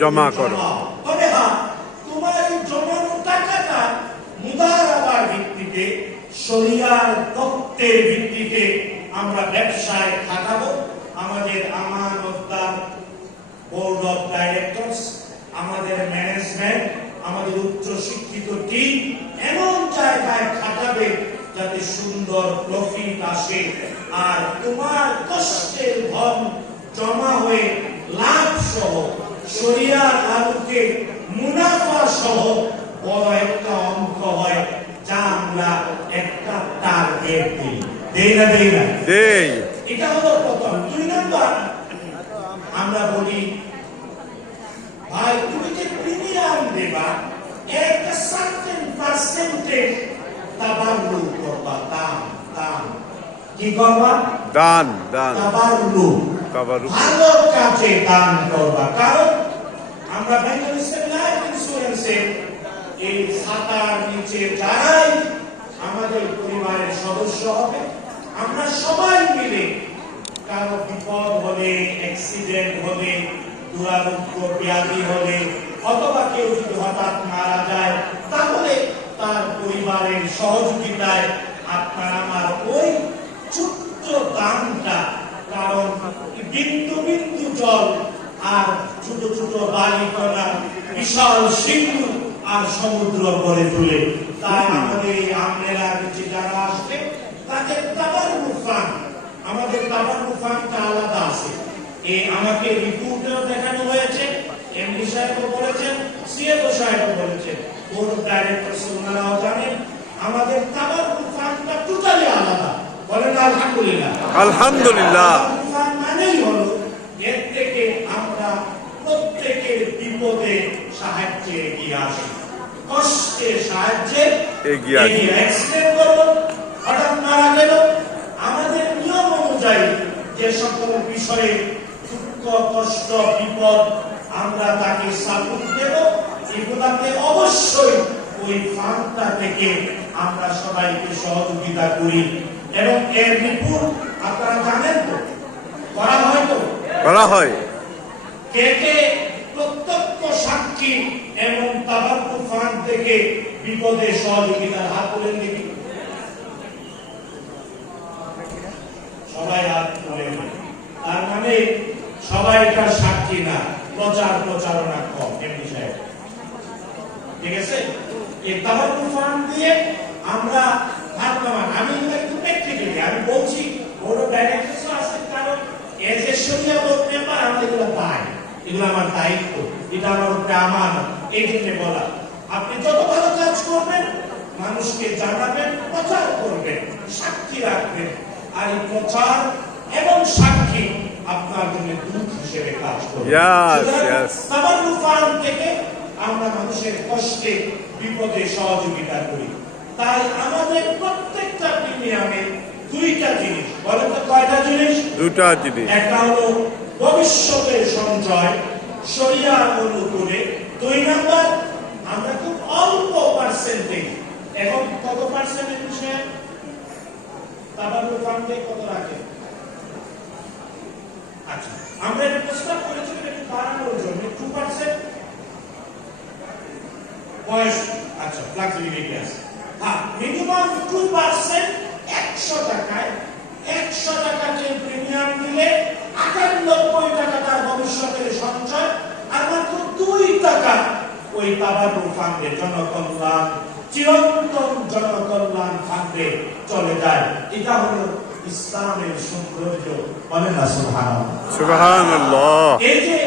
জমা করো। তবে হ্যাঁ, তোমার এই জমানো টাকাটা মুদারাবার ভিত্তিতে, শরিয়ার তত্ত্বের ভিত্তিতে আমরা ব্যবসায় খাটাবো। আমাদের আমানতদার বোর্ড অফ ডাইরেক্টরস, আমাদের ম্যানেজমেন্ট, আমাদের উচ্চ শিক্ষিত টিম এমন জায়গায় খাটাবে যাতে সুন্দর প্রফিট আসে, আর তোমার কষ্টের ধন জমা হয়ে লাভ সহ, শরিয়ার আলোকে মুনাফা সহ বড় একটা অঙ্ক হয়, যা আমরা একটা টার্গেট দিই। দেই না দেই না? দেই। এটা হলো প্রথম। 2 নাম্বার, আমরা বলি ভাই তুমি যে প্রিমিয়াম দেবা একটা সার্টেন পার্সেন্টেজ তাবাররু করবা, দান দান কি করবা? দান দান তাবাররু, ভালো কাজে দান করবা। কারণ আমরা বেঙ্গল ইসলামিক লাইফ ইন্স্যুরেন্সে এই ছাতার নিচে যারাই আমাদের পরিবারের সদস্য হবে, আমরা সবাই মিলে কারো বিপদ হলে, অ্যাক্সিডেন্ট হলে, দুরারোগ্য ব্যাধি হলে, অথবা কেউ যদি হঠাৎ মারা যায়, তাহলে তার পরিবারের সহযোগিতায় আপনার আমার ওই ছোট্ট দানটা, কারণ বিন্দু বিন্দু জল আর ছোট ছোট বালিকণা বিশাল সিন্ধু আর সমুদ্র করে তোলে। তাই আমাদের এই আমলেরা নিচে যারা আসবে তাদের তাবাররু ফান্ড, আমাদের তাবাররু ফান্ডটা আলাদা আছে। এই আমাকে রিপোর্টেও দেখানো হয়েছে, এমডি সাহেবও বলেছেন, সিএফও সাহেবও বলেছেন, বোর্ড অফ ডাইরেক্টরস ওনারাও জানেন আমাদের তাবাররু ফান্ডটা টোটালি আলাদা। বলেন আলহামদুলিল্লাহ। আলহামদুলিল্লাহ। ফান্ড মানেই হলো এর থেকে আমরা প্রত্যেকের বিপদে সাহায্যে এগিয়ে আসি, কষ্টে সাহায্যে এগিয়ে আসি। অ্যাক্সিডেন্ট করলো, হঠাৎ মারা গেল, আমাদের নিয়ম অনুযায়ী যে সকল বিষয়ে দুঃখ কষ্ট বিপদ আমরা তাকে সাপোর্ট দেব, এগুলাতে অবশ্যই ওই ফান্ডটা থেকে আমরা সবাইকে সহযোগিতা করি। এবং এর রিপোর্ট আপনারা জানেন তো, করা হয় তো, করা হয়। কে কে প্রত্যক্ষ সাক্ষী এবং তাবাররু ফান্ড থেকে বিপদে সহযোগিতার হাত তুলেন দেখি। সবাই হাত তুলেন। তার মানে সবাই এটা সাক্ষী না, প্রচারণা কম। এমনি সাহেব, ঠিক আছে? এই তাবাররু ফান্ড দিয়ে আমরা হাত নামান। আমি একটু প্র্যাকটিক্যালি আমি বলছি, বোর্ড অফ ডাইরেক্টরস আছে, কারণ এজ এ শরিয়া বোর্ড মেম্বার আমি এগুলো পাই, এগুলো আমার দায়িত্ব, এটা আমার উপরে আমানত। এই জন্য বলা, আপনি যত ভালো কাজ করবেন মানুষকে জানাবেন, প্রচার করবেন, সাক্ষী রাখবেন, আর এই প্রচার এবং সাক্ষী আপনার জন্য দূত হিসেবে কাজ করবে। তাবাররু ফান্ড থেকে আমরা মানুষের কষ্টে বিপদে সহযোগিতা করি। তাই আমাদের প্রত্যেকটা প্রিমিয়ামে দুইটা জিনিস, বলেন তো কয়টা জিনিস? দুটা জিনিস। একটা হলো ভবিষ্যতের সঞ্চয় শরিয়ার অনুকূলে। 2 নাম্বার, আমরা খুব অল্প পার্সেন্টেজ, এখন কত পার্সেন্টের বিষয়ে তাবাররু ফান্ডে কত রাখে? আচ্ছা, আমরা এটা প্রস্তাব করেছিলাম একটু বাড়ানোর জন্য 2%। বয়স, আচ্ছা, ফ্লেক্সিবিলিটি আছে। হ্যাঁ, মিনিমাম 2%, 100 টাকায় 100 টাকা যে প্রিমিয়াম দিলে 98 টাকা তার ভবিষ্যতের সঞ্চয়, আর মাত্র 2 টাকা ওই তাবাররু ফান্ডে, জনকল্যাণ, চিরন্তন জনকল্যাণ ফান্ডে চলে যায়। এটা হলো ইসলামের সৌন্দর্য। বলেন না সুবহানাল্লাহ। সুবহানাল্লাহ। এই যে